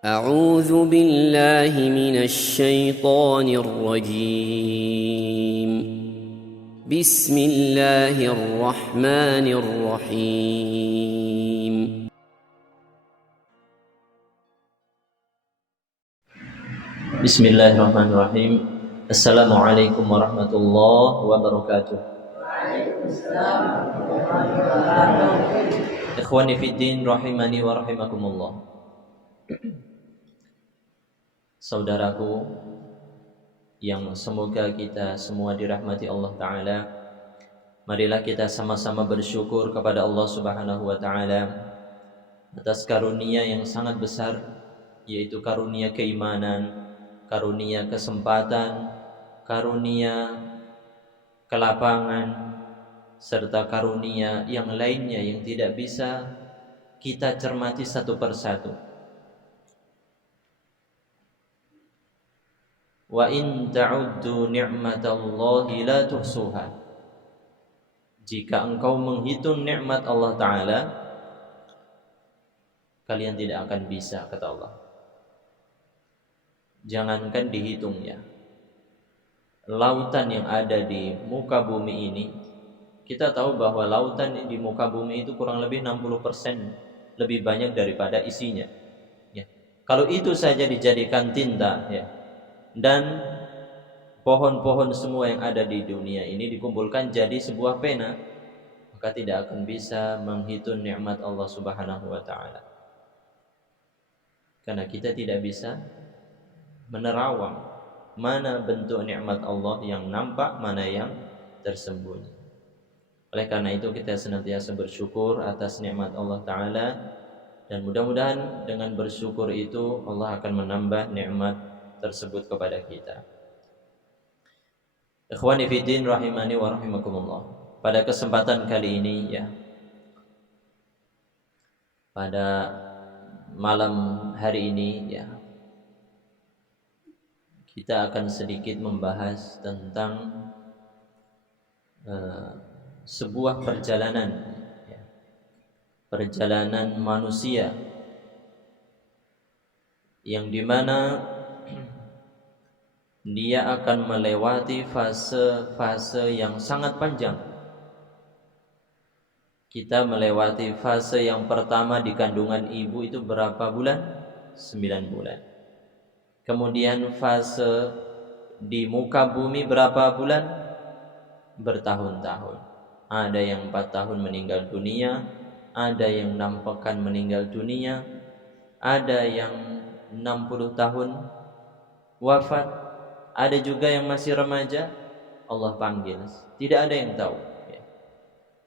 أعوذ بالله من الشيطان الرجيم. بسم الله الرحمن الرحيم. Bismillahirrahmanirrahim. Assalamualaikum warahmatullahi wabarakatuh. Ikhwani fiddin rahimani wa rahimakumullah. Saudaraku yang semoga kita semua dirahmati Allah Ta'ala, marilah kita sama-sama bersyukur kepada Allah Subhanahu wa Ta'ala atas karunia yang sangat besar, yaitu karunia keimanan, karunia kesempatan, karunia kelapangan, serta karunia yang lainnya yang tidak bisa kita cermati satu persatu. Wa in ta'uddu ni'matallahi la tuhsuha. Jika engkau menghitung nikmat Allah Ta'ala, kalian tidak akan bisa, kata Allah. Jangankan dihitungnya, lautan yang ada di muka bumi ini, kita tahu bahwa lautan di muka bumi itu kurang lebih 60% lebih banyak daripada isinya, ya. Kalau itu saja dijadikan tinta, ya, dan pohon-pohon semua yang ada di dunia ini dikumpulkan jadi sebuah pena, maka tidak akan bisa menghitung nikmat Allah Subhanahu wa Ta'ala. Karena kita tidak bisa menerawang mana bentuk nikmat Allah yang nampak, mana yang tersembunyi. Oleh karena itu kita senantiasa bersyukur atas nikmat Allah Ta'ala, dan mudah-mudahan dengan bersyukur itu Allah akan menambah nikmat tersebut kepada kita. Ikhwani fiddin rahimani wa rahimakumullah. Pada kesempatan kali ini, ya, pada malam hari ini, ya, kita akan sedikit membahas tentang sebuah perjalanan, ya, perjalanan manusia yang dimana dia akan melewati fase-fase yang sangat panjang. Kita melewati fase yang pertama di kandungan ibu itu berapa bulan? 9 bulan. Kemudian fase di muka bumi berapa bulan? Bertahun-tahun. Ada yang 4 tahun meninggal dunia, ada yang 6 pekan meninggal dunia, ada yang 60 tahun wafat, ada juga yang masih remaja Allah panggil. Tidak ada yang tahu, ya.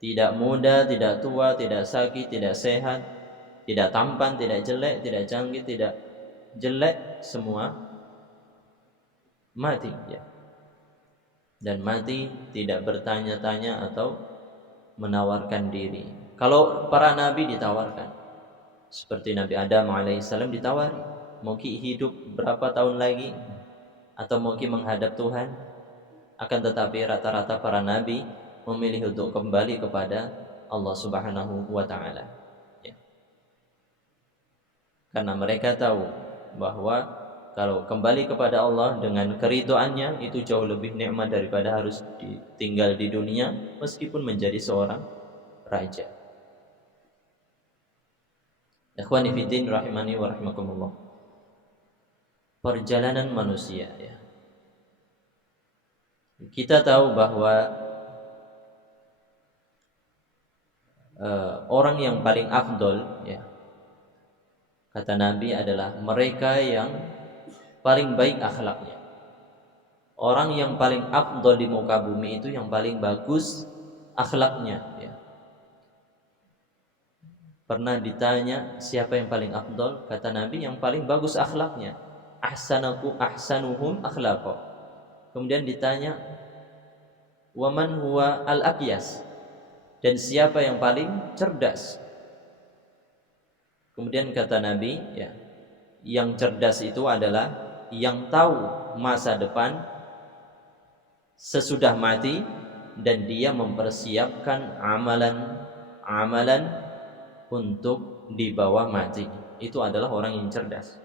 Tidak muda, tidak tua, tidak sakit, tidak sehat, tidak tampan, tidak jelek, tidak canggih, tidak jelek, semua mati, ya. Dan mati tidak bertanya-tanya atau menawarkan diri. Kalau para nabi ditawarkan, seperti Nabi Adam alaihissalam ditawari, mau hidup berapa tahun lagi, atau mungkin menghadap Tuhan. Akan tetapi rata-rata para nabi memilih untuk kembali kepada Allah Subhanahu wa Ta'ala, ya. Karena mereka tahu bahwa kalau kembali kepada Allah dengan keridhaannya itu jauh lebih nikmat daripada harus tinggal di dunia meskipun menjadi seorang raja. Ikhwani fiddin rahimani wa rahimakumullah. Perjalanan manusia, ya. Kita tahu bahwa orang yang paling afdol, ya, kata Nabi adalah mereka yang paling baik akhlaknya. Orang yang paling afdol di muka bumi itu yang paling bagus akhlaknya, ya. Pernah ditanya siapa yang paling afdol, kata Nabi yang paling bagus akhlaknya. Ahsanuhum akhlaqa. Kemudian ditanya waman huwa al-aqyas, dan siapa yang paling cerdas. Kemudian kata Nabi, ya, yang cerdas itu adalah yang tahu masa depan sesudah mati dan dia mempersiapkan amalan untuk di bawah mati. Itu adalah orang yang cerdas.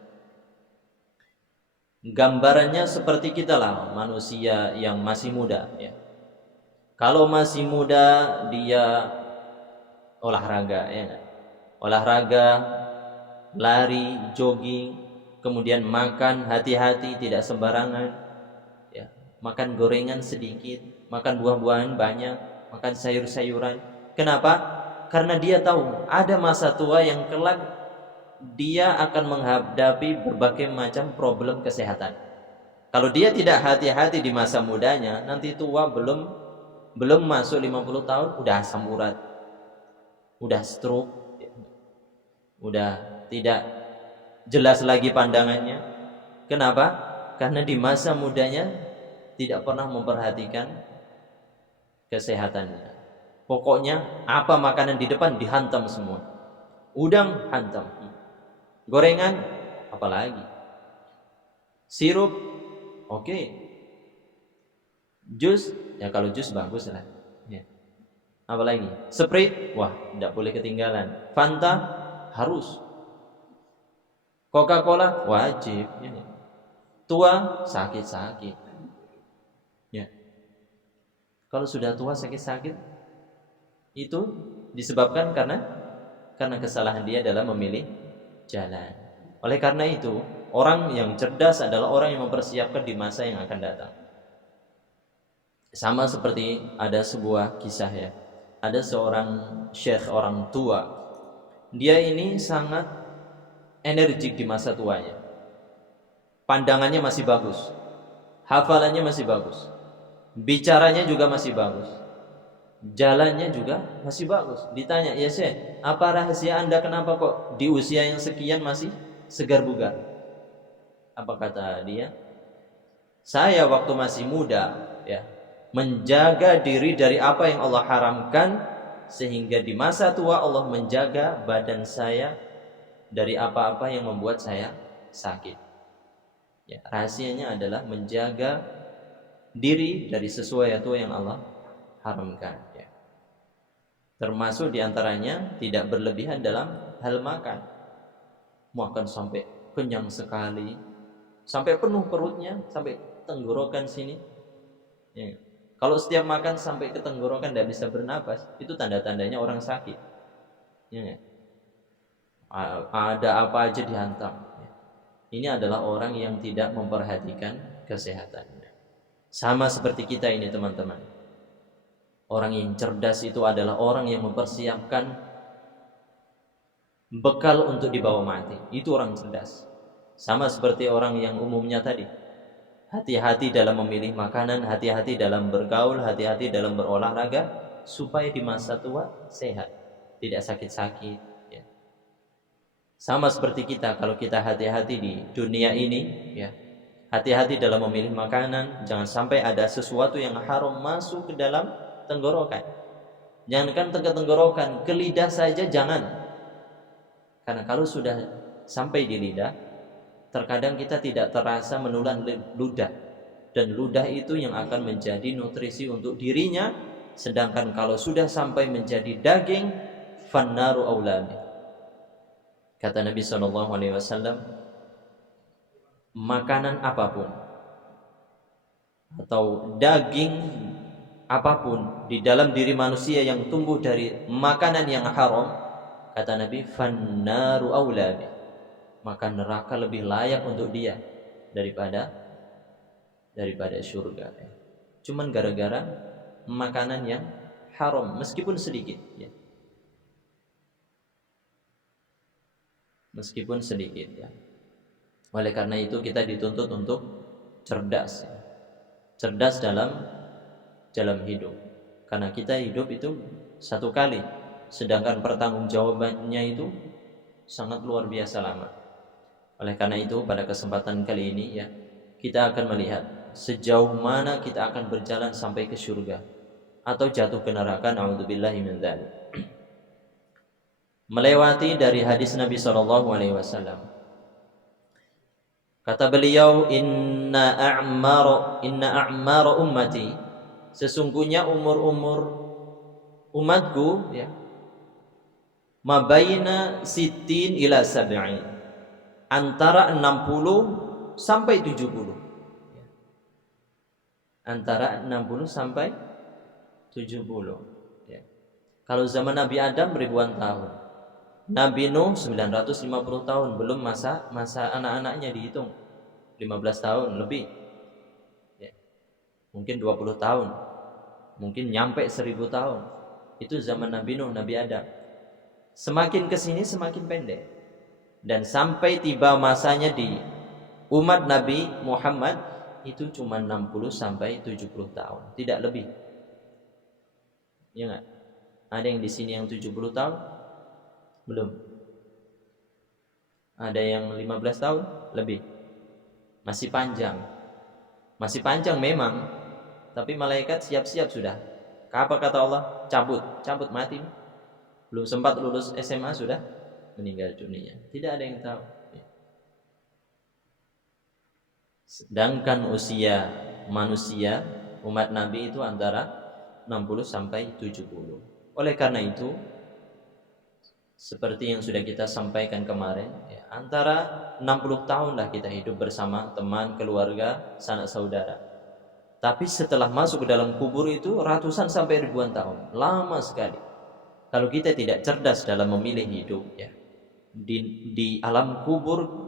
Gambarannya seperti kita lah, manusia yang masih muda ya. Kalau masih muda dia olahraga ya nggak? Olahraga, lari, jogging, kemudian makan hati-hati, tidak sembarangan ya. Makan gorengan sedikit, makan buah-buahan banyak, makan sayur-sayuran. Kenapa? Karena dia tahu ada masa tua yang kelak dia akan menghadapi berbagai macam problem kesehatan. Kalau dia tidak hati-hati di masa mudanya, nanti tua belum masuk 50 tahun udah asam urat, udah stroke, udah tidak jelas lagi pandangannya. Kenapa? Karena di masa mudanya tidak pernah memperhatikan kesehatannya. Pokoknya apa makanan di depan dihantam semua. Udang hantam, gorengan apalagi, sirup oke, jus ya, kalau jus bagus lah ya. Apalagi Sprite, wah tidak boleh ketinggalan. Fanta harus, Coca-Cola wajib ya. Tua sakit-sakit ya. Kalau sudah tua sakit-sakit itu disebabkan karena kesalahan dia dalam memilih jalan. Oleh karena itu, orang yang cerdas adalah orang yang mempersiapkan di masa yang akan datang. Sama seperti ada sebuah kisah ya. Ada seorang syekh, orang tua. Dia ini sangat energik di masa tuanya. Pandangannya masih bagus, hafalannya masih bagus, bicaranya juga masih bagus, jalannya juga masih bagus. Ditanya, ya Syekh, apa rahasia Anda kenapa kok di usia yang sekian masih segar bugar? Apa kata dia? Saya waktu masih muda ya, menjaga diri dari apa yang Allah haramkan, sehingga di masa tua Allah menjaga badan saya dari apa-apa yang membuat saya sakit. Ya, rahasianya adalah menjaga diri dari sesuatu yang Allah haramkan ya. Termasuk diantaranya tidak berlebihan dalam hal makan. Makan sampai kenyang sekali, sampai penuh perutnya, sampai tenggorokan sini ya. Kalau setiap makan sampai ke tenggorokan tidak bisa bernapas, itu tanda-tandanya orang sakit ya. Ada apa aja dihantam. Ini adalah orang yang tidak memperhatikan kesehatannya. Sama seperti kita ini teman-teman. Orang yang cerdas itu adalah orang yang mempersiapkan bekal untuk dibawa mati. Itu orang cerdas. Sama seperti orang yang umumnya tadi. Hati-hati dalam memilih makanan, hati-hati dalam bergaul, hati-hati dalam berolahraga, supaya di masa tua sehat, tidak sakit-sakit. Sama seperti kita, kalau kita hati-hati di dunia ini ya, hati-hati dalam memilih makanan, jangan sampai ada sesuatu yang haram masuk ke dalam tenggorokan. Jangankan ke tenggorokan, ke lidah saja jangan. Karena kalau sudah sampai di lidah, terkadang kita tidak terasa menelan ludah, dan ludah itu yang akan menjadi nutrisi untuk dirinya. Sedangkan kalau sudah sampai menjadi daging, fannaru aulami. Kata Nabi SAW, makanan apapun atau daging apapun di dalam diri manusia yang tumbuh dari makanan yang haram, kata Nabi, fannaru aulabi, maka neraka lebih layak untuk dia daripada surga. Cuman gara-gara makanan yang haram, meskipun sedikit ya. Meskipun sedikit ya. Oleh karena itu kita dituntut untuk cerdas ya. Cerdas dalam hidup. Karena kita hidup itu satu kali, sedangkan pertanggungjawabannya itu sangat luar biasa lama. Oleh karena itu pada kesempatan kali ini ya, kita akan melihat sejauh mana kita akan berjalan sampai ke surga atau jatuh ke neraka, naudzubillahi min dzalik. Melewati dari hadis Nabi SAW. Kata beliau, inna a'mar ummati, sesungguhnya umur-umur umatku ya, mabaina sittin ila sab'in, antara 60 sampai 70. Antara 60 sampai 70. Ya. Kalau zaman Nabi Adam ribuan tahun. Nabi Nuh 950 tahun, belum masa anak-anaknya dihitung. 15 tahun lebih. Ya. Mungkin 20 tahun. Mungkin nyampe 1000 tahun. Itu zaman Nabi Nuh, Nabi Adam. Semakin kesini semakin pendek. Dan sampai tiba masanya di umat Nabi Muhammad itu cuma 60 sampai 70 tahun, tidak lebih. Ya enggak? Ada yang di sini yang 70 tahun? Belum. Ada yang 15 tahun? Lebih. Masih panjang. Masih panjang memang, tapi malaikat siap-siap sudah. Apa kata Allah? Cabut mati. Belum sempat lulus SMA sudah meninggal dunia. Tidak ada yang tahu. Sedangkan usia manusia umat Nabi itu antara 60 sampai 70. Oleh karena itu, seperti yang sudah kita sampaikan kemarin, ya, antara 60 tahun lah kita hidup bersama teman, keluarga, sanak saudara. Tapi setelah masuk ke dalam kubur itu ratusan sampai ribuan tahun. Lama sekali. Kalau kita tidak cerdas dalam memilih hidup, ya, di alam kubur,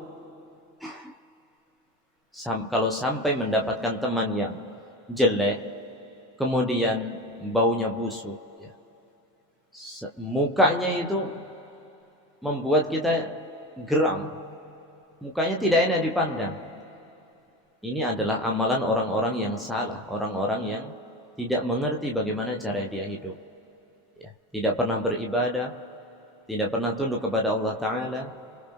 kalau sampai mendapatkan teman yang jelek, kemudian baunya busuk, ya, mukanya itu membuat kita geram, mukanya tidak enak dipandang. Ini adalah amalan orang-orang yang salah, orang-orang yang tidak mengerti bagaimana cara dia hidup, ya, tidak pernah beribadah, tidak pernah tunduk kepada Allah Ta'ala.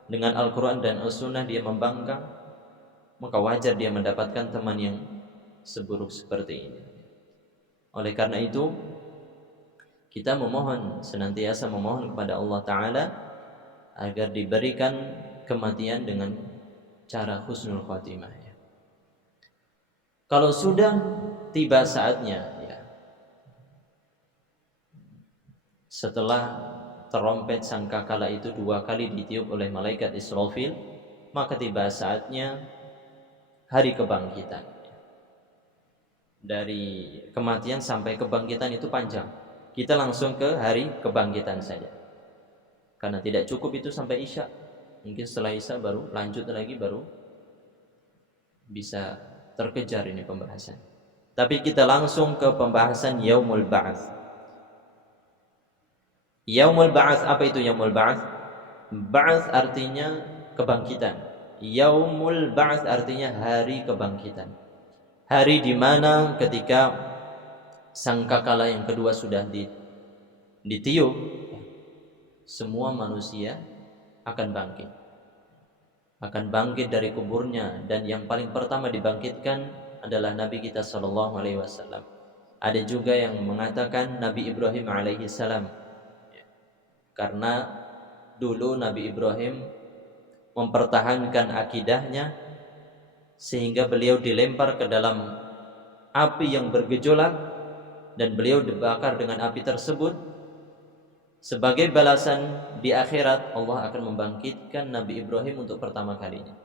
Dengan Al-Quran dan As-Sunnah dia membangkang, maka wajar dia mendapatkan teman yang seburuk seperti ini. Oleh karena itu, kita senantiasa memohon kepada Allah Ta'ala agar diberikan kematian dengan cara husnul khotimah, ya. Kalau sudah tiba saatnya, ya, setelah terompet sangkakala itu 2 kali ditiup oleh malaikat Israfil, maka tiba saatnya hari kebangkitan. Dari kematian sampai kebangkitan itu panjang. Kita langsung ke hari kebangkitan saja, karena tidak cukup itu sampai Isya. Mungkin setelah Isya baru lanjut lagi, baru bisa terkejar ini pembahasan. Tapi kita langsung ke pembahasan Yaumul Ba'ats. Yaumul Ba'ats, apa itu Yaumul Ba'ats? Ba'ats artinya kebangkitan. Yaumul Ba'ats artinya hari kebangkitan. Hari di mana ketika sangkakala yang kedua sudah ditiup, semua manusia akan bangkit. Akan bangkit dari kuburnya, dan yang paling pertama dibangkitkan adalah Nabi kita sallallahu alaihi wasallam. Ada juga yang mengatakan Nabi Ibrahim alaihi salam. Karena dulu Nabi Ibrahim mempertahankan akidahnya sehingga beliau dilempar ke dalam api yang bergejolak dan beliau dibakar dengan api tersebut. Sebagai balasan di akhirat, Allah akan membangkitkan Nabi Ibrahim untuk pertama kalinya,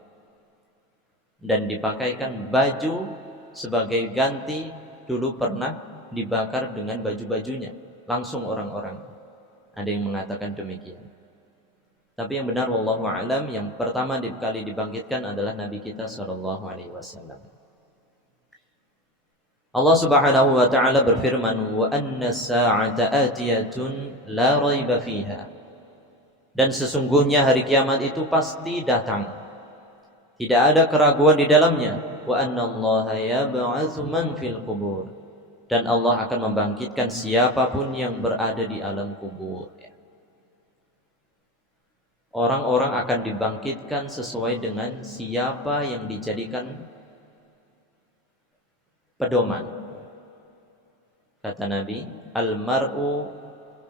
dan dipakaikan baju sebagai ganti. Dulu pernah dibakar dengan baju-bajunya langsung orang-orang. Ada yang mengatakan demikian. Tapi yang benar wallahu a'lam, yang pertama kali dibangkitkan adalah Nabi kita sallallahu alaihi wasallam. Allah Subhanahu wa taala berfirman, "Wa anna as-sa'ata atiyatun la raiba fiha." Dan sesungguhnya hari kiamat itu pasti datang, tidak ada keraguan di dalamnya. Wa anna Allaha yab'atsu man fil qubur. Dan Allah akan membangkitkan siapapun yang berada di alam kubur. Orang-orang akan dibangkitkan sesuai dengan siapa yang dijadikan pedoman. Kata Nabi, al-mar'u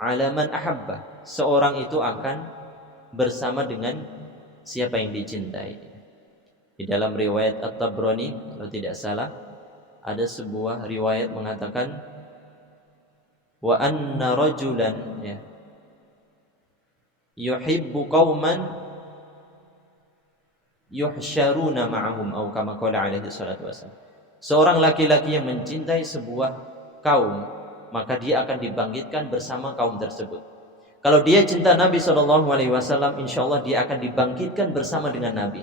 ala man ahabba. Seorang itu akan bersama dengan siapa yang dicintai. Di dalam riwayat At-Tabrani, kalau tidak salah, ada sebuah riwayat mengatakan, wa anna rajulan, ya, yuhibbu qauman yuhsyaruna ma'ahum au kama qala alaihi salatu wasallam. Seorang laki-laki yang mencintai sebuah kaum, maka dia akan dibangkitkan bersama kaum tersebut. Kalau dia cinta Nabi sallallahu alaihi wasallam, insyaallah dia akan dibangkitkan bersama dengan Nabi.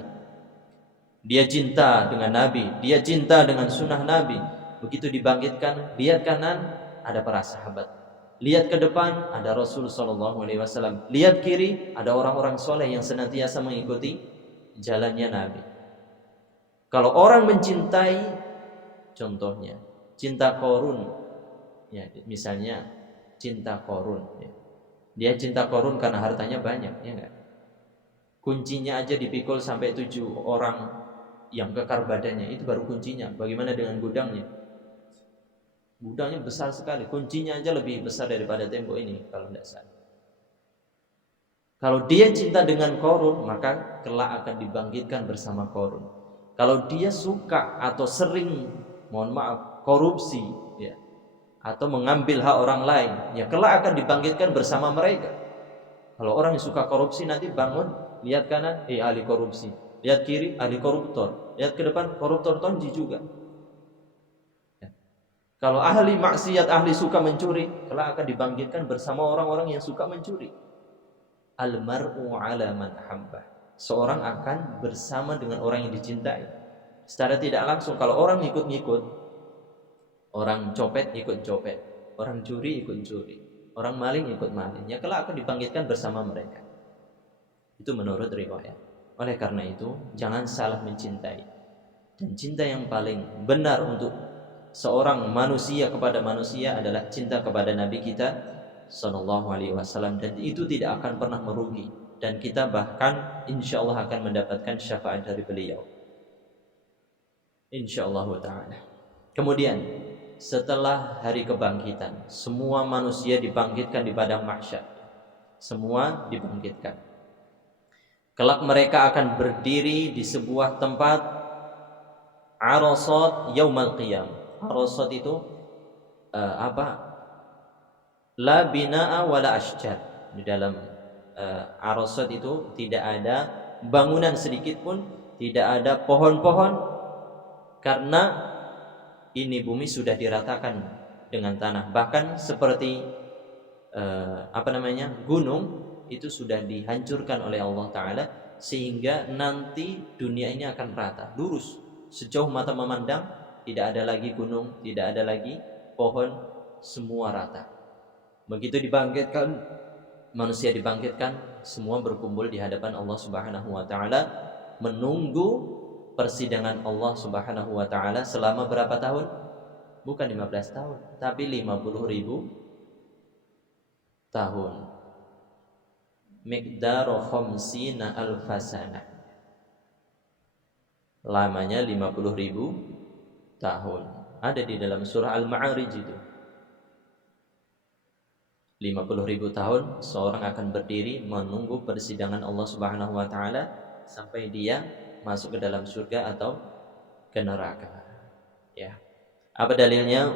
Dia cinta dengan Nabi, dia cinta dengan sunnah Nabi. Begitu dibangkitkan, lihat kanan ada para sahabat, lihat ke depan ada Rasul sallallahu alaihi wasallam, lihat kiri ada orang-orang soleh yang senantiasa mengikuti jalannya Nabi. Kalau orang mencintai, contohnya cinta Qarun, ya misalnya cinta Qarun, ya. Dia cinta Qarun karena hartanya banyak, ya enggak? Kuncinya aja dipikul sampai 7 orang yang kekar badannya, itu baru kuncinya. Bagaimana dengan gudangnya? Gudangnya besar sekali, kuncinya aja lebih besar daripada tembok ini kalau tidak salah. Kalau dia cinta dengan Qarun, maka kelak akan dibangkitkan bersama Qarun. Kalau dia suka atau sering, mohon maaf, korupsi, ya, atau mengambil hak orang lain, ya kelak akan dibangkitkan bersama mereka. Kalau orang yang suka korupsi nanti bangun, lihat kanan, ahli korupsi, lihat kiri, ahli koruptor, lihat ke depan, koruptor tonji juga. Ya. Kalau ahli maksiat, ahli suka mencuri, kelak akan dibangkitkan bersama orang-orang yang suka mencuri. Al-mar'u 'ala man habba. Seorang akan bersama dengan orang yang dicintai. Secara tidak langsung, kalau orang ngikut-ngikut, orang copet ikut copet, orang curi ikut curi, orang maling ikut maling, ya kelak akan dibangkitkan bersama mereka. Itu menurut riwayat. Oleh karena itu, jangan salah mencintai. Dan cinta yang paling benar untuk seorang manusia kepada manusia adalah cinta kepada Nabi kita sallallahu alaihi wasallam, dan itu tidak akan pernah merugi, dan kita bahkan insyaallah akan mendapatkan syafaat dari beliau insyaallah taala. Kemudian setelah hari kebangkitan, semua manusia dibangkitkan di padang mahsyar. Semua dibangkitkan. Kelak mereka akan berdiri di sebuah tempat, arasat yaumal qiyam. Arasat itu la bina'a wala ashjar. Di dalam arasat itu tidak ada bangunan sedikit pun, tidak ada pohon-pohon, karena ini bumi sudah diratakan dengan tanah. Bahkan seperti gunung itu sudah dihancurkan oleh Allah Ta'ala, sehingga nanti dunia ini akan rata, lurus, sejauh mata memandang, tidak ada lagi gunung, tidak ada lagi pohon, semua rata. Begitu dibangkitkan, manusia dibangkitkan, semua berkumpul di hadapan Allah Subhanahu wa Ta'ala, menunggu persidangan Allah Subhanahu wa Ta'ala selama berapa tahun? Bukan 15 tahun, tapi 50.000 tahun. Miqdaru khamsina alfasana. Lamanya 50.000 tahun. Ada di dalam surah Al-Ma'arij itu. 50.000 tahun seorang akan berdiri menunggu persidangan Allah Subhanahu wa Ta'ala sampai dia masuk ke dalam surga atau ke neraka. Ya. Apa dalilnya?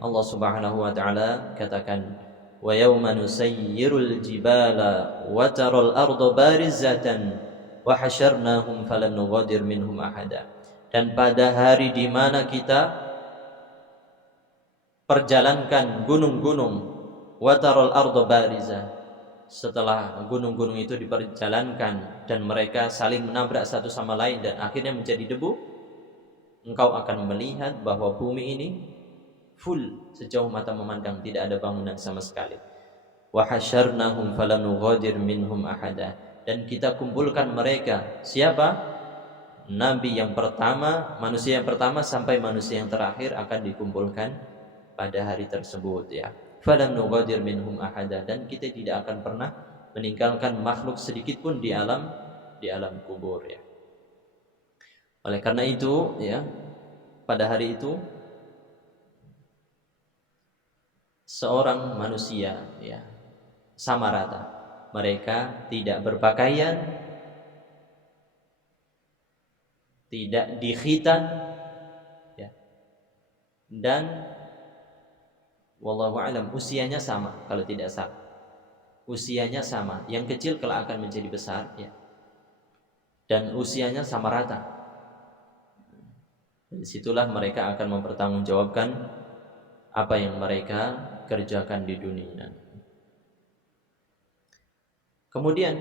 Allah Subhanahu wa Ta'ala katakan, wa yawma nusayyirul jibala wa taral arda barizatan wa hasyarnahum falam nughadir minhum ahada. Dan pada hari di mana kita perjalankan gunung-gunung, wa taral arda barizah, setelah gunung-gunung itu diperjalankan dan mereka saling menabrak satu sama lain dan akhirnya menjadi debu, engkau akan melihat bahwa bumi ini full sejauh mata memandang, tidak ada bangunan sama sekali. Wa hasyarnahum falam nughadir minhum ahada. Dan kita kumpulkan mereka. Siapa? Nabi yang pertama, manusia yang pertama sampai manusia yang terakhir akan dikumpulkan pada hari tersebut, ya. Falam nughadir minhum ahada. Dan kita tidak akan pernah meninggalkan makhluk sedikit pun di alam kubur, ya. Oleh karena itu, ya, pada hari itu seorang manusia, ya, sama rata. Mereka tidak berpakaian, tidak dikhitan, ya, dan wallahu alam usianya sama, kalau tidak salah. Usianya sama, yang kecil kelak akan menjadi besar, ya. dan usianya sama rata. Disitulah mereka akan mempertanggungjawabkan apa yang mereka kerjakan di dunia. Kemudian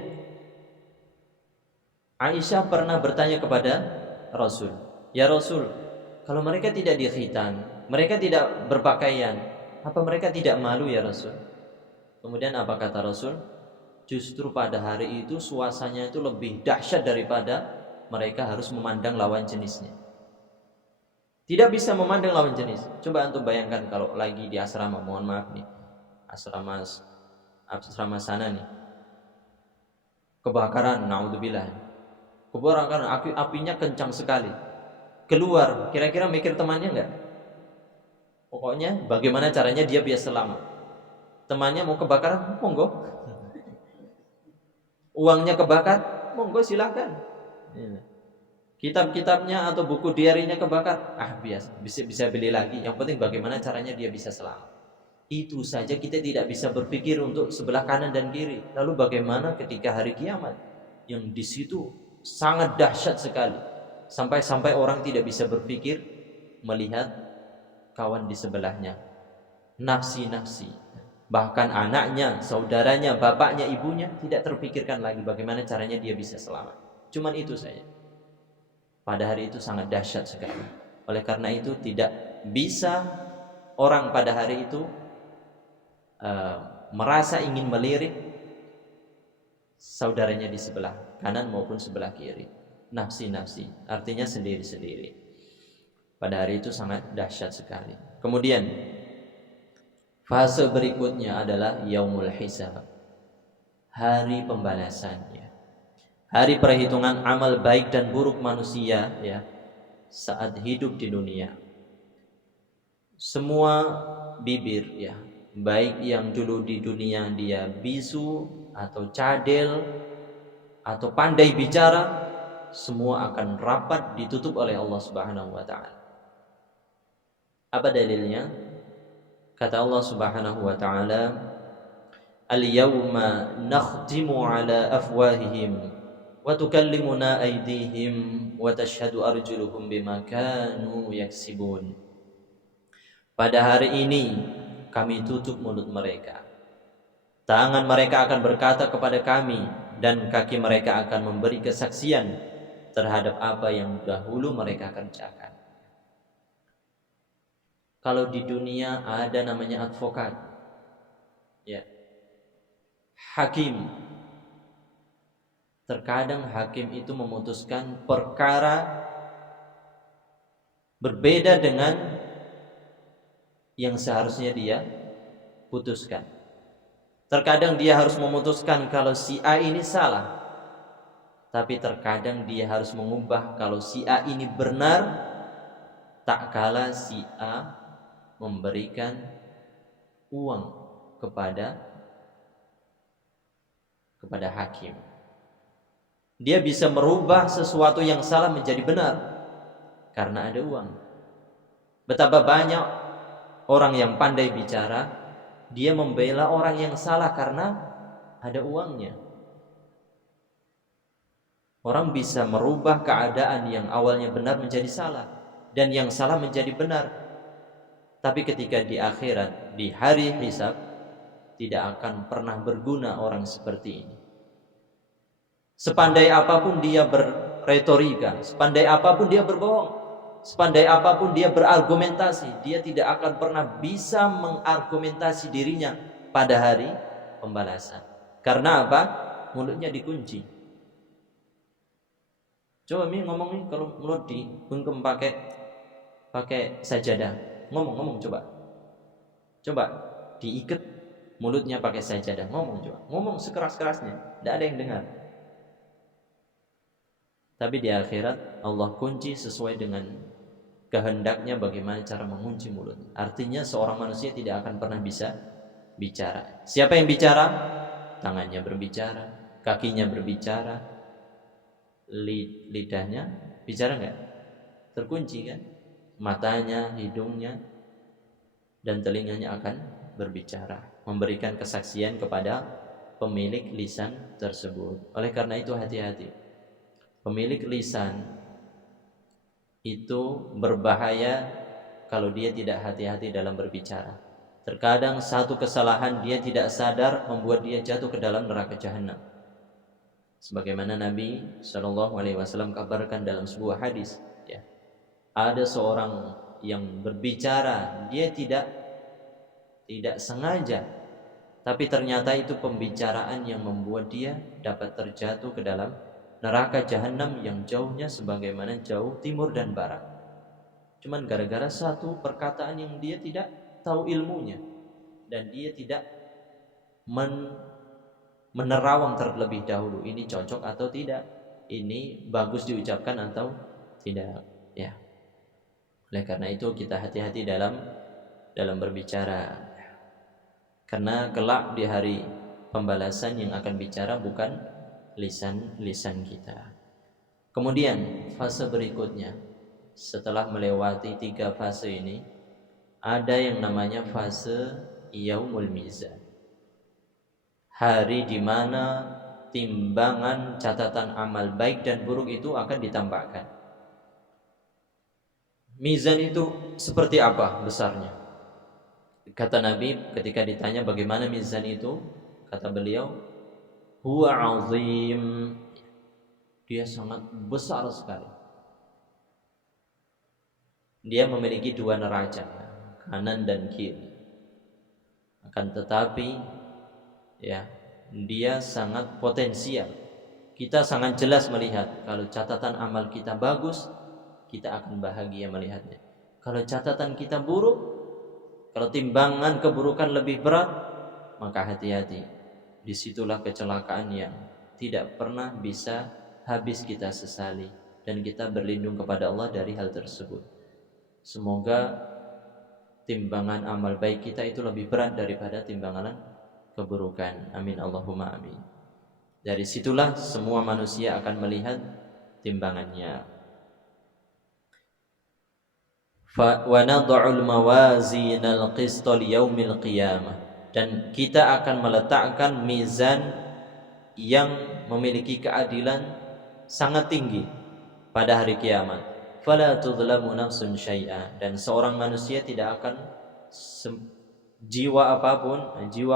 Aisyah pernah bertanya kepada Rasul, "Ya Rasul, kalau mereka tidak dikhitan, mereka tidak berpakaian, apa mereka tidak malu ya Rasul?" Kemudian apa kata Rasul? Justru pada hari itu suasananya itu lebih dahsyat daripada mereka harus memandang lawan jenisnya. Tidak bisa memandang lawan jenis. Coba antum bayangkan kalau lagi di asrama, mohon maaf nih, asrama sana nih, kebakaran, naudzubillah. Kebakaran, apinya kencang sekali. Keluar, kira-kira mikir temannya enggak? Pokoknya bagaimana caranya dia biar selamat. Temannya mau kebakaran, monggo. Uangnya kebakar, monggo silahkan. Kitab-kitabnya atau buku diarinya kebakar, biasa, bisa beli lagi. Yang penting bagaimana caranya dia bisa selamat. Itu saja kita tidak bisa berpikir untuk sebelah kanan dan kiri. Lalu bagaimana ketika hari kiamat, yang di situ sangat dahsyat sekali, sampai orang tidak bisa berpikir melihat kawan di sebelahnya, nafsi-nafsi, bahkan anaknya, saudaranya, bapaknya, ibunya tidak terpikirkan lagi bagaimana caranya dia bisa selamat. Cuman itu saja. Pada hari itu sangat dahsyat sekali. Oleh karena itu tidak bisa orang pada hari itu merasa ingin melirik saudaranya di sebelah kanan maupun sebelah kiri. Nafsi-nafsi, artinya sendiri-sendiri. Pada hari itu sangat dahsyat sekali. Kemudian fase berikutnya adalah yaumul hisab, hari pembalasannya, hari perhitungan amal baik dan buruk manusia ya saat hidup di dunia. Semua bibir ya, baik yang dulu di dunia dia bisu atau cadel atau pandai bicara, semua akan rapat ditutup oleh Allah Subhanahu wa taala. Apa dalilnya? Kata Allah Subhanahu wa taala, "Al-yawma nakhtimu ala afwahihim wa tukallimuna aydihim wa tashhadu arjuluhum bima kanu yaksibun." Pada hari ini kami tutup mulut mereka. Tangan mereka akan berkata kepada kami dan kaki mereka akan memberi kesaksian terhadap apa yang dahulu mereka kerjakan. Kalau di dunia ada namanya advokat, ya, hakim. Terkadang hakim itu memutuskan perkara berbeda dengan yang seharusnya dia putuskan. Terkadang dia harus memutuskan kalau si A ini salah, tapi terkadang dia harus mengubah kalau si A ini benar, tak kala si A memberikan uang kepada hakim. Dia bisa merubah sesuatu yang salah menjadi benar karena ada uang. Betapa banyak orang yang pandai bicara, dia membela orang yang salah karena ada uangnya. Orang bisa merubah keadaan yang awalnya benar menjadi salah dan yang salah menjadi benar. Tapi ketika di akhirat, di hari hisab, tidak akan pernah berguna orang seperti ini. Sepandai apapun dia berretorika, sepandai apapun dia berbohong, sepandai apapun dia berargumentasi, dia tidak akan pernah bisa mengargumentasi dirinya pada hari pembalasan. Karena apa? Mulutnya dikunci. Coba ngomong nih, kalau mulut dibungkem pakai sajadah. Ngomong coba diikat mulutnya pakai sajadah, ngomong sekeras-kerasnya, tidak ada yang dengar. Tapi di akhirat Allah kunci sesuai dengan kehendaknya bagaimana cara mengunci mulut. Artinya seorang manusia tidak akan pernah bisa bicara. Siapa yang bicara? Tangannya berbicara, kakinya berbicara, lidahnya bicara enggak? Terkunci kan? Matanya, hidungnya, dan telinganya akan berbicara, memberikan kesaksian kepada pemilik lisan tersebut. Oleh karena itu hati-hati. Pemilik lisan itu berbahaya kalau dia tidak hati-hati dalam berbicara. Terkadang satu kesalahan dia tidak sadar membuat dia jatuh ke dalam neraka jahanam. Sebagaimana Nabi SAW kabarkan dalam sebuah hadis, ya, ada seorang yang berbicara, dia tidak sengaja, tapi ternyata itu pembicaraan yang membuat dia dapat terjatuh ke dalam neraka jahanam yang jauhnya sebagaimana jauh timur dan barat. Cuman gara-gara satu perkataan yang dia tidak tahu ilmunya, dan dia tidak menerawang terlebih dahulu, ini cocok atau tidak, ini bagus diucapkan atau tidak, ya. Oleh karena itu kita hati-hati dalam berbicara, karena kelak di hari pembalasan yang akan bicara bukan lisan kita. Kemudian fase berikutnya, setelah melewati 3 fase ini, ada yang namanya fase yaumul mizan, hari di mana timbangan catatan amal baik dan buruk itu akan ditampakkan. Mizan itu seperti apa besarnya? Kata Nabi ketika ditanya bagaimana mizan itu, kata beliau, huwa azim, dia sangat besar sekali. Dia memiliki 2 neraca, kanan dan kiri. Akan tetapi, ya, dia sangat potensial. Kita sangat jelas melihat kalau catatan amal kita bagus, kita akan bahagia melihatnya. Kalau catatan kita buruk, kalau timbangan keburukan lebih berat, maka hati-hati. Disitulah kecelakaan yang tidak pernah bisa habis kita sesali, dan kita berlindung kepada Allah dari hal tersebut. Semoga timbangan amal baik kita itu lebih berat daripada timbangan keburukan. Amin Allahumma amin. Dari situlah semua manusia akan melihat timbangannya. Wa nad'ul mawazinal qista liyaumil qiyamah, dan kita akan meletakkan mizan yang memiliki keadilan sangat tinggi pada hari kiamat. Fala tudlamu nafsun syai'a, dan seorang manusia tidak akan, jiwa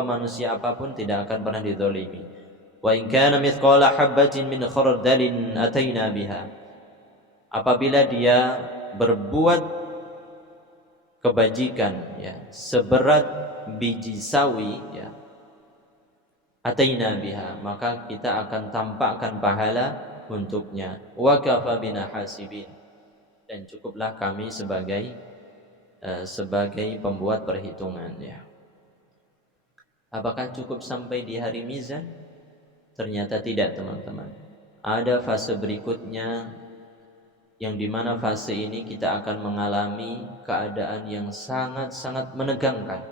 manusia apapun tidak akan pernah dizalimi. Wa in kana mithqala habatin min khardalin ataina biha, apabila dia berbuat kebajikan, ya, seberat biji sawi, ya, ataina biha, maka kita akan tampakkan pahala untuknya. Wa kafa bina hasibin, dan cukuplah kami sebagai pembuat perhitungan, ya. Apakah cukup sampai di hari mizan? Ternyata tidak, teman-teman. Ada fase berikutnya, yang dimana fase ini kita akan mengalami keadaan yang sangat-sangat menegangkan,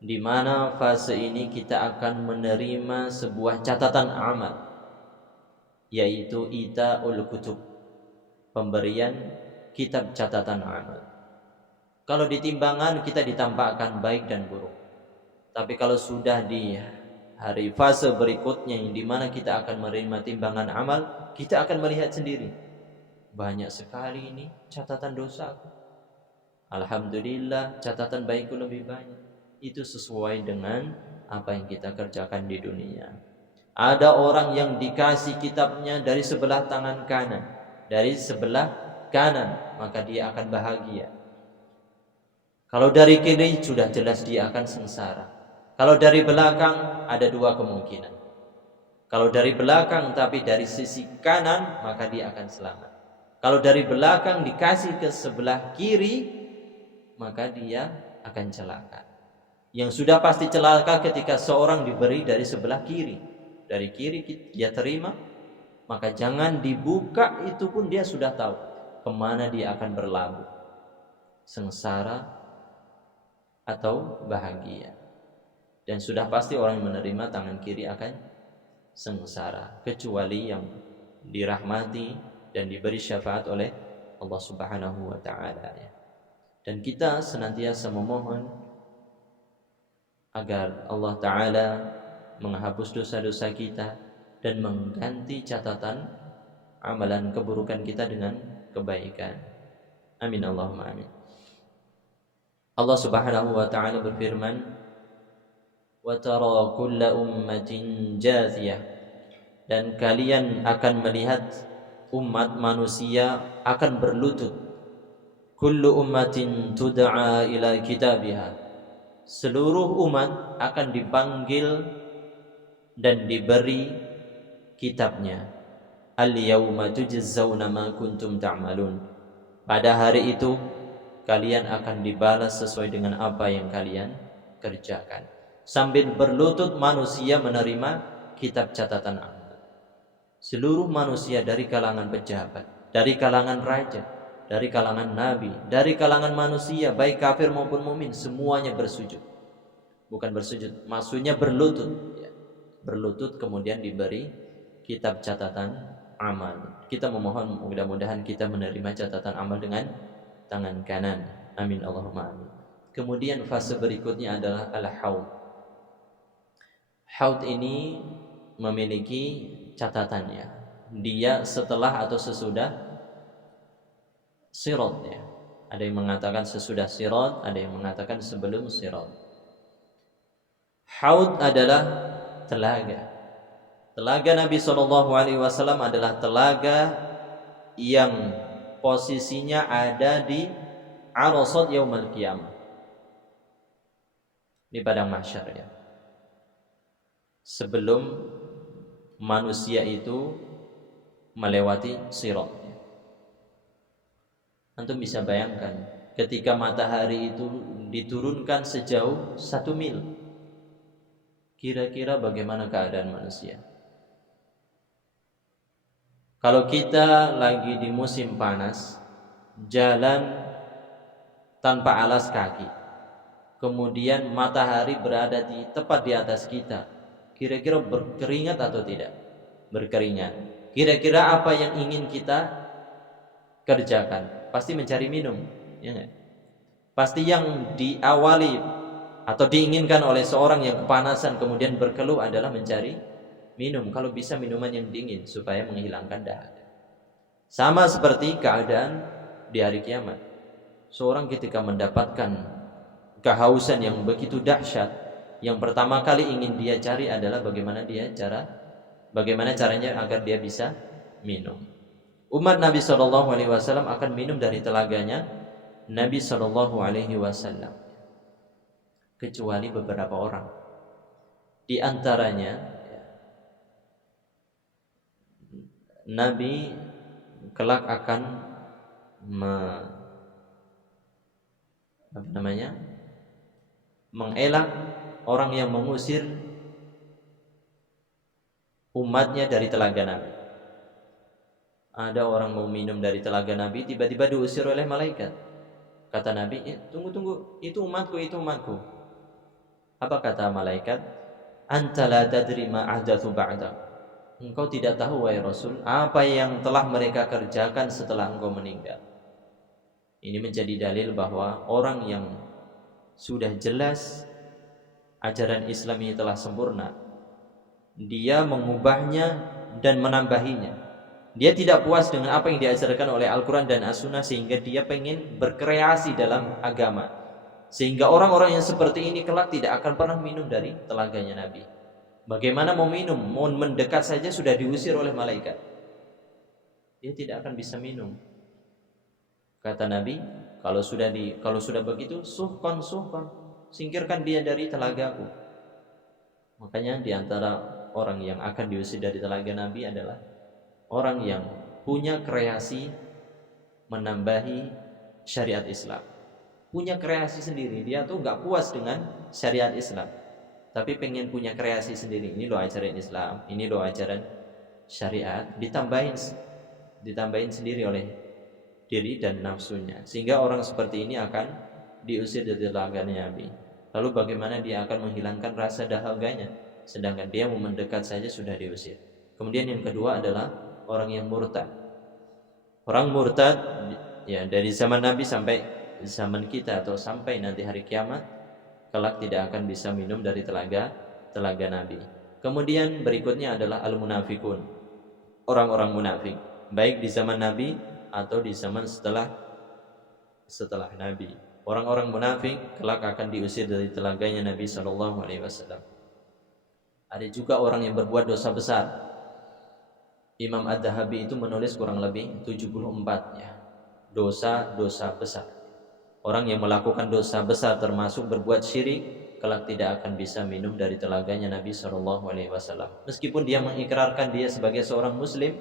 di mana fase ini kita akan menerima sebuah catatan amal, yaitu ita'ul kutub, pemberian kitab catatan amal. Kalau di timbangan kita ditampakkan baik dan buruk, tapi kalau sudah di hari fase berikutnya yang dimana kita akan menerima timbangan amal, kita akan melihat sendiri, banyak sekali ini catatan dosaku, alhamdulillah catatan baikku lebih banyak. Itu sesuai dengan apa yang kita kerjakan di dunia. Ada orang yang dikasih kitabnya dari sebelah tangan kanan, maka dia akan bahagia. Kalau dari kiri sudah jelas dia akan sengsara. Kalau dari belakang ada 2 kemungkinan. Kalau dari belakang tapi dari sisi kanan, maka dia akan selamat. Kalau dari belakang dikasih ke sebelah kiri, maka dia akan celaka. Yang sudah pasti celaka ketika seorang diberi dari sebelah kiri. Dari kiri dia terima, maka jangan dibuka, itu pun dia sudah tahu kemana dia akan berlabuh, sengsara atau bahagia. Dan sudah pasti orang yang menerima tangan kiri akan sengsara, kecuali yang dirahmati dan diberi syafaat oleh Allah Subhanahu wa ta'ala. Dan kita senantiasa memohon agar Allah Ta'ala menghapus dosa-dosa kita dan mengganti catatan amalan keburukan kita dengan kebaikan. Amin Allahumma amin. Allah Subhanahu wa taala berfirman, "Wa tara kulla ummatin jathiyah." Dan kalian akan melihat umat manusia akan berlutut. Kullu ummatin tud'a ila kitabiha. Seluruh umat akan dipanggil dan diberi kitabnya. Al-yawma tujzauna ma kuntum ta'malun. Pada hari itu kalian akan dibalas sesuai dengan apa yang kalian kerjakan. Sambil berlutut manusia menerima kitab catatan amal. Seluruh manusia dari kalangan pejabat, dari kalangan raja, dari kalangan nabi, dari kalangan manusia baik kafir maupun mukmin, semuanya bersujud. Bukan bersujud, maksudnya berlutut ya. Berlutut kemudian diberi kitab catatan amal. Kita memohon mudah-mudahan kita menerima catatan amal dengan tangan kanan. Amin Allahumma amin. Kemudian fase berikutnya adalah al-haud. Haud ini memiliki catatannya. Dia setelah atau sesudah sirat ya. Ada yang mengatakan sesudah sirat, ada yang mengatakan sebelum sirat. Haud adalah telaga. Telaga Nabi SAW adalah telaga yang posisinya ada di Arasat Yaumul Qiyamah, di padang mahsyar ya. Sebelum manusia itu melewati sirat. Antum bisa bayangkan ketika matahari itu diturunkan sejauh 1 mil, kira-kira bagaimana keadaan manusia? Kalau kita lagi di musim panas, jalan tanpa alas kaki, kemudian matahari berada tepat di atas kita, kira-kira berkeringat atau tidak? Berkeringat. Kira-kira apa yang ingin kita kerjakan? Pasti mencari minum, ya enggak? Pasti yang diawali atau diinginkan oleh seorang yang kepanasan kemudian berkeluh adalah mencari minum. Kalau bisa minuman yang dingin supaya menghilangkan dahaga. Sama seperti keadaan di hari kiamat. Seorang ketika mendapatkan kehausan yang begitu dahsyat, yang pertama kali ingin dia cari adalah bagaimana caranya agar dia bisa minum. Umat Nabi SAW akan minum dari telaganya Nabi SAW, kecuali beberapa orang. Di antaranya Nabi kelak akan mengelak orang yang mengusir umatnya dari telaga Nabi. Ada orang mau minum dari telaga Nabi, tiba-tiba diusir oleh malaikat. Kata Nabi, tunggu, itu umatku. Apa kata malaikat? Anta la tadri ma ahdatsu ba'dak. Engkau tidak tahu wahai Rasul apa yang telah mereka kerjakan setelah engkau meninggal. Ini menjadi dalil bahwa orang yang sudah jelas ajaran Islam ini telah sempurna, dia mengubahnya dan menambahinya. Dia tidak puas dengan apa yang diajarkan oleh Al-Quran dan As-Sunnah, sehingga dia pengen berkreasi dalam agama. Sehingga orang-orang yang seperti ini kelak tidak akan pernah minum dari telaganya Nabi. Bagaimana mau minum? Mau mendekat saja sudah diusir oleh malaikat. Dia tidak akan bisa minum. Kata Nabi, kalau sudah begitu, suhkan, singkirkan dia dari telagaku. Makanya di antara orang yang akan diusir dari telaga Nabi adalah orang yang punya kreasi menambahi syariat Islam. Punya kreasi sendiri. Dia tuh gak puas dengan syariat Islam, tapi pengen punya kreasi sendiri. Ini loh ajaran Islam, ini loh ajaran syariat, ditambahin sendiri oleh diri dan nafsunya. Sehingga orang seperti ini akan diusir dari telaganya Nabi. Lalu bagaimana dia akan menghilangkan rasa dahaganya, sedangkan dia mau mendekat saja sudah diusir. Kemudian yang kedua adalah orang yang murtad. Orang murtad ya, dari zaman Nabi sampai zaman kita atau sampai nanti hari kiamat, kelak tidak akan bisa minum dari telaga Nabi. Kemudian berikutnya adalah al-munafikun, orang-orang munafik. baik di zaman Nabi atau di zaman setelah Nabi. Orang-orang munafik kelak akan diusir dari telaganya Nabi sallallahu alaihi wasallam. Ada juga orang yang berbuat dosa besar. Imam Ad-Dhahabi itu menulis kurang lebih 74 ya. Dosa-dosa besar. Orang yang melakukan dosa besar termasuk berbuat syirik, kelak tidak akan bisa minum dari telaganya Nabi sallallahu alaihi wasallam. Meskipun dia mengikrarkan dia sebagai seorang muslim,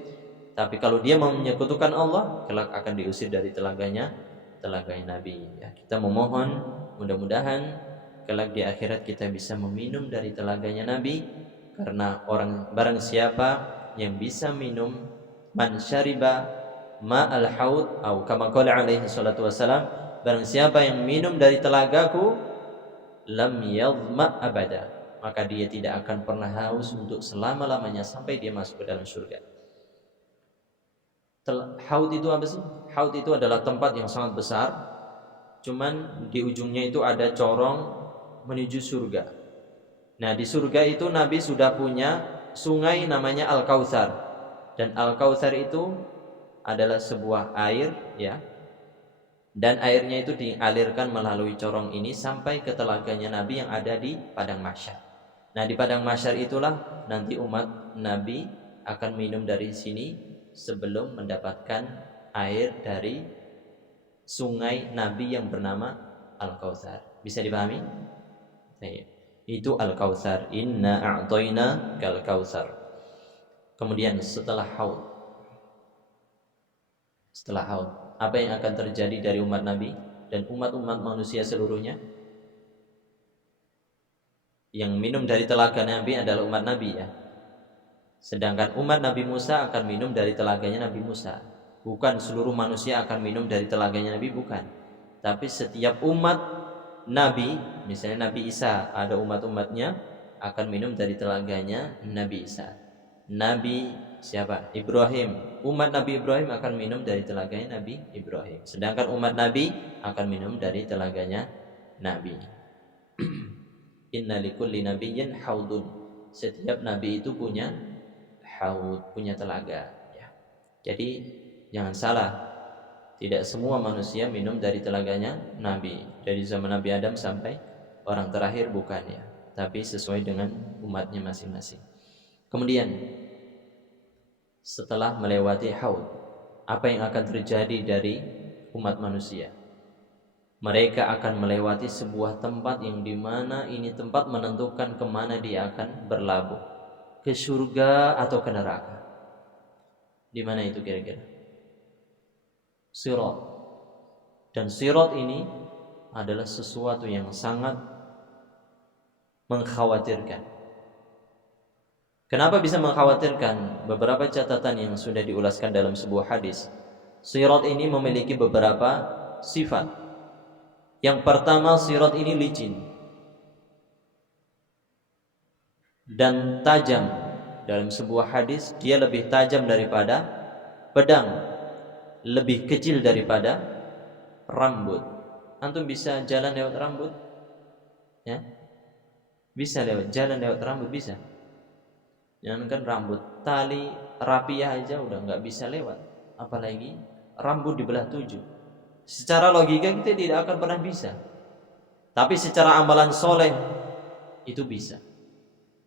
tapi kalau dia mau menyekutukan Allah, kelak akan diusir dari telaganya Nabi ya. Kita memohon mudah-mudahan kelak di akhirat kita bisa meminum dari telaganya Nabi, karena barang siapa yang bisa minum, man syariba ma'al haud atau kama qala alaihi salatu wasalam, barang siapa yang minum dari telagaku lam yadhma abada, maka dia tidak akan pernah haus untuk selama-lamanya sampai dia masuk ke dalam surga. Haud itu apa sih? Haud itu adalah tempat yang sangat besar, cuman di ujungnya itu ada corong menuju surga. Nah, di surga itu Nabi sudah punya sungai namanya Al-Kautsar, dan Al-Kautsar itu adalah sebuah air ya, dan airnya itu dialirkan melalui corong ini sampai ke telaganya Nabi yang ada di padang mahsyar. Nah, di padang mahsyar itulah nanti umat Nabi akan minum dari sini sebelum mendapatkan air dari sungai Nabi yang bernama Al-Kautsar. Bisa dipahami? Itu Al-Kautsar. Inna a'tayna kal kautsar. Kemudian setelah haud, apa yang akan terjadi dari umat Nabi dan umat-umat manusia seluruhnya? Yang minum dari telaga Nabi adalah umat Nabi ya. Sedangkan umat Nabi Musa akan minum dari telaganya Nabi Musa. Bukan seluruh manusia akan minum dari telaganya Nabi, bukan. Tapi setiap umat Nabi, misalnya Nabi Isa, ada umat-umatnya akan minum dari telaganya Nabi Isa. Nabi siapa? Ibrahim. Umat Nabi Ibrahim akan minum dari telaganya Nabi Ibrahim. Sedangkan umat Nabi akan minum dari telaganya Nabi. Inna likulli nabiyyin haudun. Setiap nabi itu punya haud, punya telaga ya. Jadi jangan salah, tidak semua manusia minum dari telaganya Nabi, dari zaman Nabi Adam sampai orang terakhir, bukan ya, tapi sesuai dengan umatnya masing-masing. Kemudian setelah melewati haud, apa yang akan terjadi dari umat manusia? Mereka akan melewati sebuah tempat yang dimana ini tempat menentukan kemana dia akan berlabuh, ke surga atau ke neraka. Di mana itu kira-kira? Sirat. Dan sirat ini adalah sesuatu yang sangat mengkhawatirkan. Kenapa bisa mengkhawatirkan? Beberapa catatan yang sudah diulaskan dalam sebuah hadis. Sirat ini memiliki beberapa sifat. Yang pertama, sirat ini licin dan tajam. Dalam sebuah hadis, dia lebih tajam daripada pedang, lebih kecil daripada rambut. Antum bisa jalan lewat rambut? Ya? Bisa jalan lewat rambut, bisa. Jangankan rambut, tali rapiah aja udah nggak bisa lewat, apalagi rambut dibelah 7. Secara logika kita tidak akan pernah bisa, tapi secara amalan soleh itu bisa.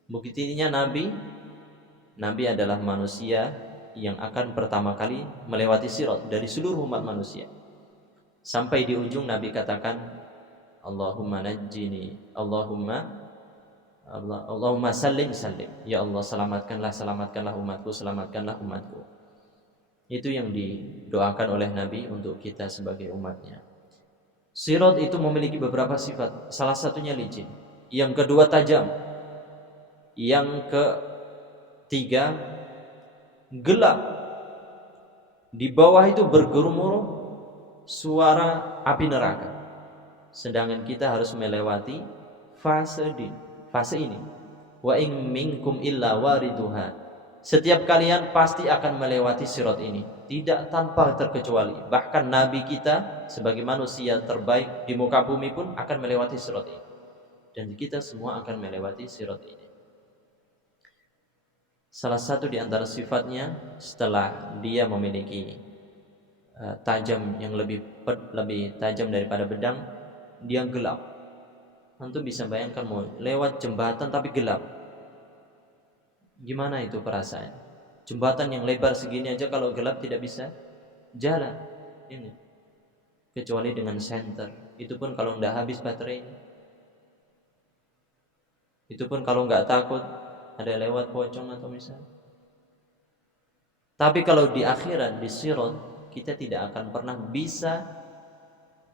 Buktinya Nabi adalah manusia yang akan pertama kali melewati sirat dari seluruh umat manusia. Sampai di ujung Nabi katakan, Allahumma najjini, Allahumma sallim. Ya Allah, selamatkanlah umatku. Itu yang didoakan oleh Nabi untuk kita sebagai umatnya. Sirat itu memiliki beberapa sifat. Salah satunya licin, yang kedua tajam, yang ketiga gelap. Di bawah itu bergemuruh suara api neraka. Sedangkan kita harus melewati fase ini. Wa in minkum illa wariduha. Setiap kalian pasti akan melewati sirat ini, tidak tanpa terkecuali. Bahkan Nabi kita sebagai manusia terbaik di muka bumi pun akan melewati sirat ini. Dan kita semua akan melewati sirat ini. Salah satu di antara sifatnya, setelah dia memiliki tajam yang lebih tajam daripada pedang, dia gelap. Antum bisa bayangkan mau lewat jembatan tapi gelap. Gimana itu perasaan? Jembatan yang lebar segini aja kalau gelap tidak bisa jalan. Ini. Kecuali dengan senter. Itu pun kalau nggak habis baterainya. Itu pun kalau nggak takut ada lewat pocong atau misalnya. Tapi kalau di akhirat, di sirat, kita tidak akan pernah bisa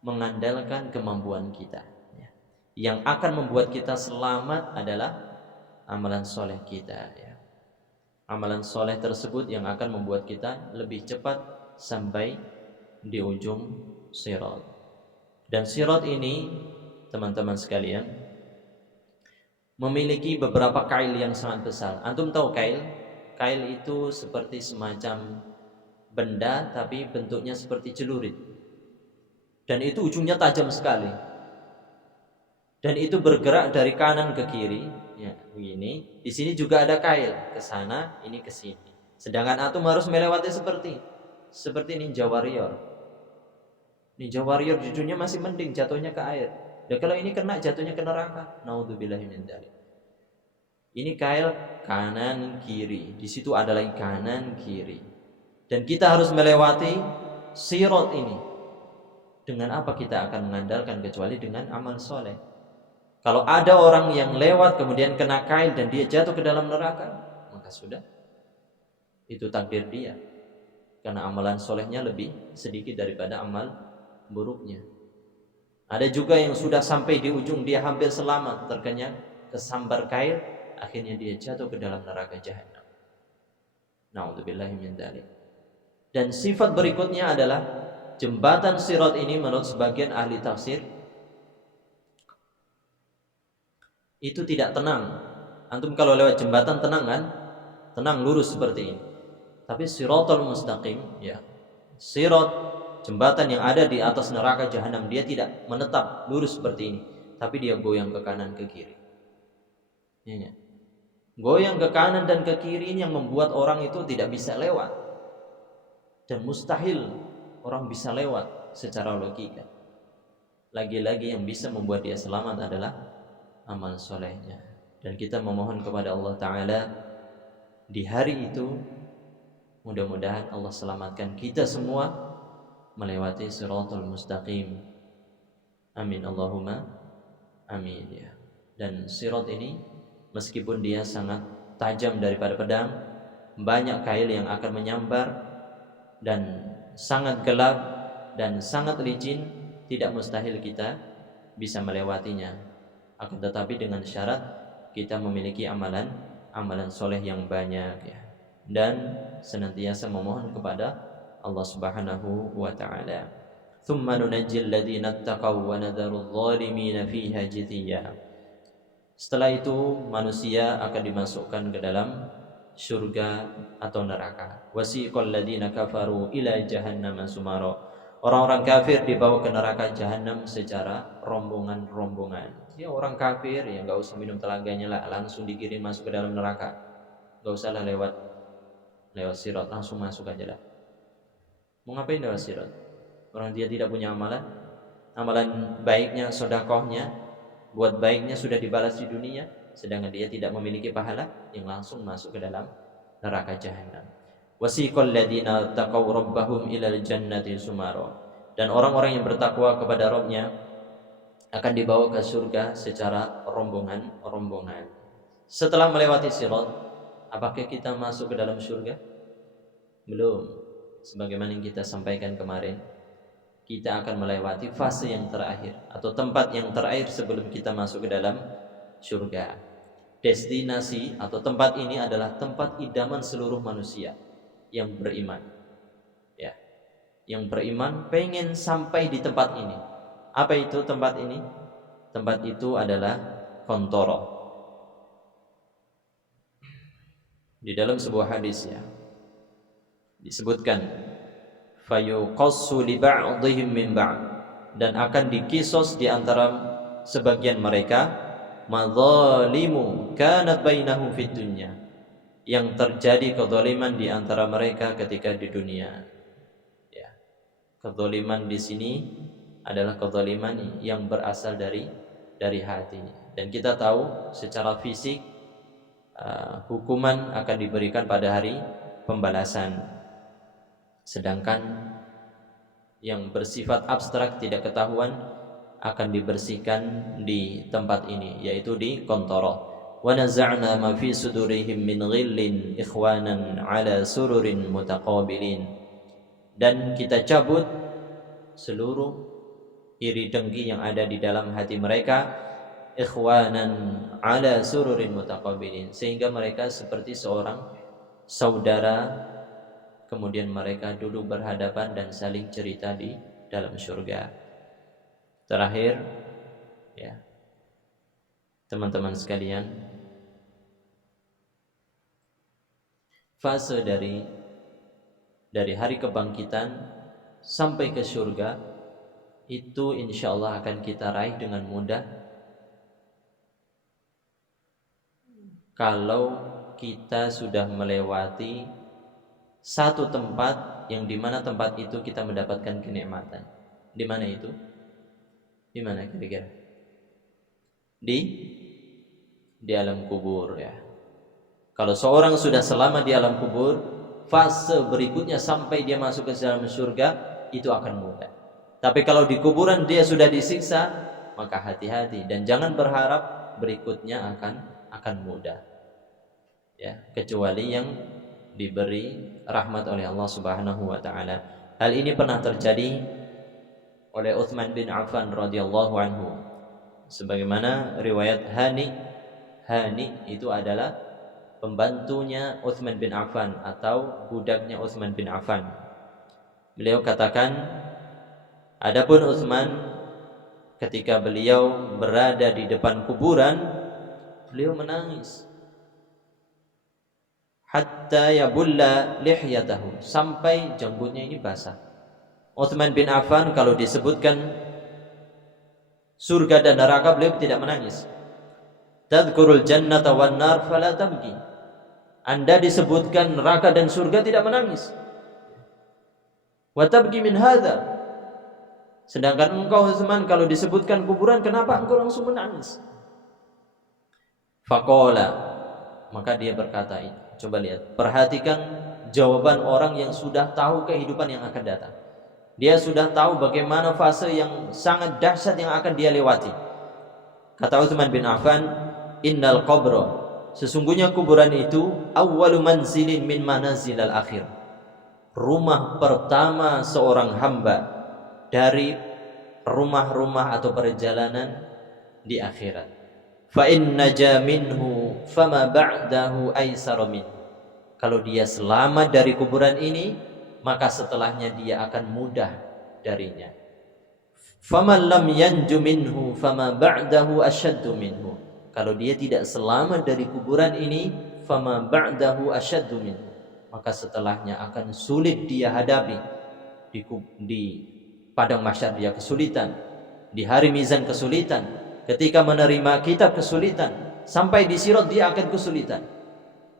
mengandalkan kemampuan kita. Yang akan membuat kita selamat adalah amalan soleh kita. Amalan soleh tersebut yang akan membuat kita lebih cepat sampai di ujung sirat. Dan sirat ini, teman-teman sekalian, memiliki beberapa kail yang sangat besar. Antum tahu kail? Kail itu seperti semacam benda tapi bentuknya seperti celurit. Dan itu ujungnya tajam sekali. Dan itu bergerak dari kanan ke kiri, ya, begini. Di sini juga ada kail, ke sana, ini ke sini. Sedangkan antum harus melewati seperti Ninja Warrior. Ninja Warrior di dunia masih mending jatuhnya ke air. Dan kalau ini kena jatuhnya ke neraka. Naudzubillahi min dzalik. Ini kail kanan kiri. Di situ ada lagi kanan kiri. Dan kita harus melewati sirat ini. Dengan apa kita akan mengandalkan kecuali dengan amal soleh. Kalau ada orang yang lewat kemudian kena kail dan dia jatuh ke dalam neraka, maka sudah, itu takdir dia. Karena amalan solehnya lebih sedikit daripada amal buruknya. Ada juga yang sudah sampai di ujung, dia hampir selamat, terkena kesambar kail, akhirnya dia jatuh ke dalam neraka jahanam. Na'udzubillahi min dzalik. Dan sifat berikutnya adalah jembatan sirat ini menurut sebagian ahli tafsir itu tidak tenang. Antum kalau lewat jembatan tenang kan? Tenang lurus seperti ini. Tapi siratal mustaqim, ya. Sirat, jembatan yang ada di atas neraka jahanam, dia tidak menetap lurus seperti ini, tapi dia goyang ke kanan ke kiri. Ya. Goyang ke kanan dan ke kiri ini yang membuat orang itu tidak bisa lewat. Dan mustahil orang bisa lewat secara logika. Lagi-lagi yang bisa membuat dia selamat adalah amal solehnya. Dan kita memohon kepada Allah Ta'ala di hari itu, mudah-mudahan Allah selamatkan kita semua melewati siratal mustaqim. Amin Allahumma amin, ya. Dan sirat ini meskipun dia sangat tajam daripada pedang, banyak kail yang akan menyambar, dan sangat gelap dan sangat licin, tidak mustahil kita bisa melewatinya. Akan tetapi dengan syarat kita memiliki amalan soleh yang banyak, ya. Dan senantiasa memohon kepada Allah Subhanahu wa taala. Tsumma nunajjil ladzina taqaw wa nadharul zalimin fiha jithiya. Setelah itu manusia akan dimasukkan ke dalam surga atau neraka. Wasiqal ladzina kafaru ila jahannam sumara. Orang-orang kafir dibawa ke neraka jahanam secara rombongan-rombongan. Ya, orang kafir ya nggak usah minum telaganya lah, langsung dikirim masuk ke dalam neraka. Nggak usah lah lewat sirat, langsung masuk aja lah. Mau ngapain lewat sirat? Orang dia tidak punya amalan baiknya, sedekahnya, buat baiknya sudah dibalas di dunia, sedangkan dia tidak memiliki pahala, yang langsung masuk ke dalam neraka jahanam. Wasiqal ladzina taqaw rabbahum ilal jannati sumara. Dan orang-orang yang bertakwa kepada Rabb-nya akan dibawa ke surga secara rombongan-rombongan. Setelah melewati sirat, apakah kita masuk ke dalam surga? Belum. Sebagaimana yang kita sampaikan kemarin, kita akan melewati fase yang terakhir atau tempat yang terakhir sebelum kita masuk ke dalam surga. Destinasi atau tempat ini adalah tempat idaman seluruh manusia yang beriman, ya, yang beriman pengen sampai di tempat ini. Apa itu tempat ini? Tempat itu adalah Qantara. Di dalam sebuah hadis, ya, disebutkan fayuqassu li ba'dihim min ba'd, dan akan dikisos di antara sebagian mereka madzalimu kanat bainahum fid dunya, yang terjadi kezaliman di antara mereka ketika di dunia. Ya. Kezaliman di sini adalah kezaliman yang berasal dari hati. Dan kita tahu secara fisik hukuman akan diberikan pada hari pembalasan. Sedangkan yang bersifat abstrak tidak ketahuan akan dibersihkan di tempat ini, yaitu di Qantara. Wa naza'na ma fi sudurihim min ghillin ikhwanan ala sururin mutaqabilin. Dan kita cabut seluruh iri dengki yang ada di dalam hati mereka, ikhwanan ala sururin mutaqabilin, sehingga mereka seperti seorang saudara, kemudian mereka duduk berhadapan dan saling cerita di dalam surga. Terakhir, ya, teman-teman sekalian, fase dari hari kebangkitan sampai ke surga itu insya Allah akan kita raih dengan mudah kalau kita sudah melewati satu tempat yang dimana tempat itu kita mendapatkan kenikmatan. Di mana itu? Di mana kira-kira? Di alam kubur, ya. Kalau seorang sudah selama di alam kubur, fase berikutnya sampai dia masuk ke dalam surga itu akan mudah. Tapi kalau di kuburan dia sudah disiksa, maka hati-hati dan jangan berharap berikutnya akan mudah. Ya, kecuali yang diberi rahmat oleh Allah Subhanahu wa taala. Hal ini pernah terjadi oleh Utsman bin Affan radhiyallahu anhu. Sebagaimana riwayat Hani itu adalah pembantunya Utsman bin Affan atau budaknya Utsman bin Affan. Beliau katakan, adapun Utsman ketika beliau berada di depan kuburan, beliau menangis hatta yabulla lihyatahu, sampai janggutnya ini basah. Utsman bin Affan kalau disebutkan surga dan neraka beliau tidak menangis. Tadhkurul jannata wan nar fala tabki. Anda disebutkan neraka dan surga tidak menangis. Wa tabki min hadza. Sedangkan engkau Utsman kalau disebutkan kuburan, kenapa engkau langsung menangis? Faqala, maka dia berkata, coba lihat, perhatikan jawaban orang yang sudah tahu kehidupan yang akan datang. Dia sudah tahu bagaimana fase yang sangat dahsyat yang akan dia lewati. Kata Utsman bin Affan, innal qabra, sesungguhnya kuburan itu awwalu manzilin min manazilal akhir, rumah pertama seorang hamba dari rumah-rumah atau perjalanan di akhirat. Fa in naja minhu fama ba'dahu aisara minhu. Kalau dia selamat dari kuburan ini, maka setelahnya dia akan mudah darinya. Faman lam yanju minhu fama ba'dahu asyaddu minhu. Kalau dia tidak selamat dari kuburan ini, fama ba'dahu asyaddu minhu, maka setelahnya akan sulit dia hadapi. Di padang mahsyar dia kesulitan, di hari mizan kesulitan, ketika menerima kitab kesulitan, sampai di sirat dia akan kesulitan.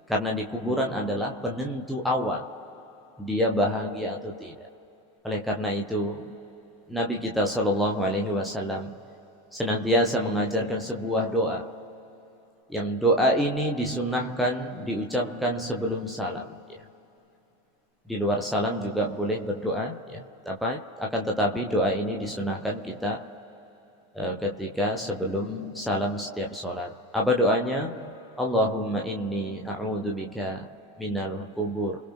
Karena di kuburan adalah penentu awal dia bahagia atau tidak. Oleh karena itu Nabi kita sallallahu alaihi wasallam senantiasa mengajarkan sebuah doa, yang doa ini disunnahkan diucapkan sebelum salam, ya. Di luar salam juga boleh berdoa, ya. Tetapi doa ini disunnahkan kita ketika sebelum salam setiap sholat. Apa doanya? Allahumma inni a'udzubika minal kubur,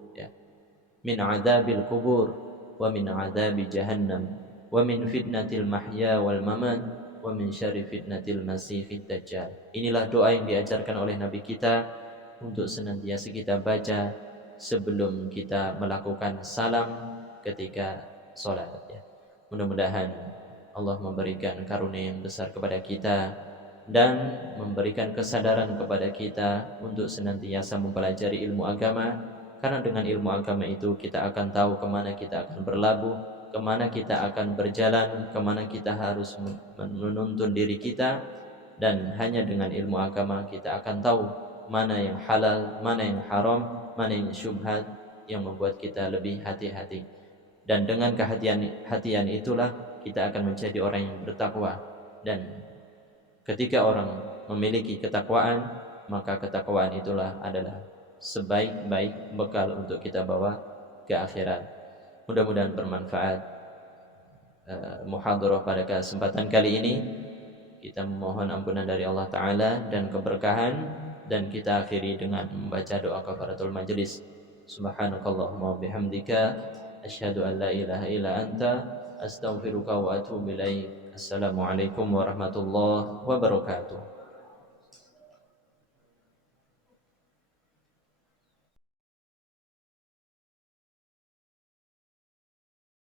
min adzabil kubur wa min adzabi jahannam wa min fitnatil mahya wal mamat wa min syarri fitnatil masiihid dajjal. Inilah doa yang diajarkan oleh Nabi kita untuk senantiasa kita baca sebelum kita melakukan salam ketika sholat, ya. Mudah-mudahan Allah memberikan karunia yang besar kepada kita dan memberikan kesadaran kepada kita untuk senantiasa mempelajari ilmu agama. Karena dengan ilmu agama itu kita akan tahu kemana kita akan berlabuh, kemana kita akan berjalan, kemana kita harus menuntun diri kita. Dan hanya dengan ilmu agama kita akan tahu mana yang halal, mana yang haram, mana yang syubhat, yang membuat kita lebih hati-hati. Dan dengan kehati-hatian itulah kita akan menjadi orang yang bertakwa. Dan ketika orang memiliki ketakwaan, maka ketakwaan itulah adalah sebaik-baik bekal untuk kita bawa ke akhirat. Mudah-mudahan bermanfaat muhadharah pada kesempatan kali ini. Kita memohon ampunan dari Allah Ta'ala dan keberkahan, dan kita akhiri dengan membaca doa kafaratul majlis. Subhanakallahumma bihamdika asyhadu an la ilaha illa anta astaghfiruka wa atubu ilaik. Assalamualaikum warahmatullahi wabarakatuh.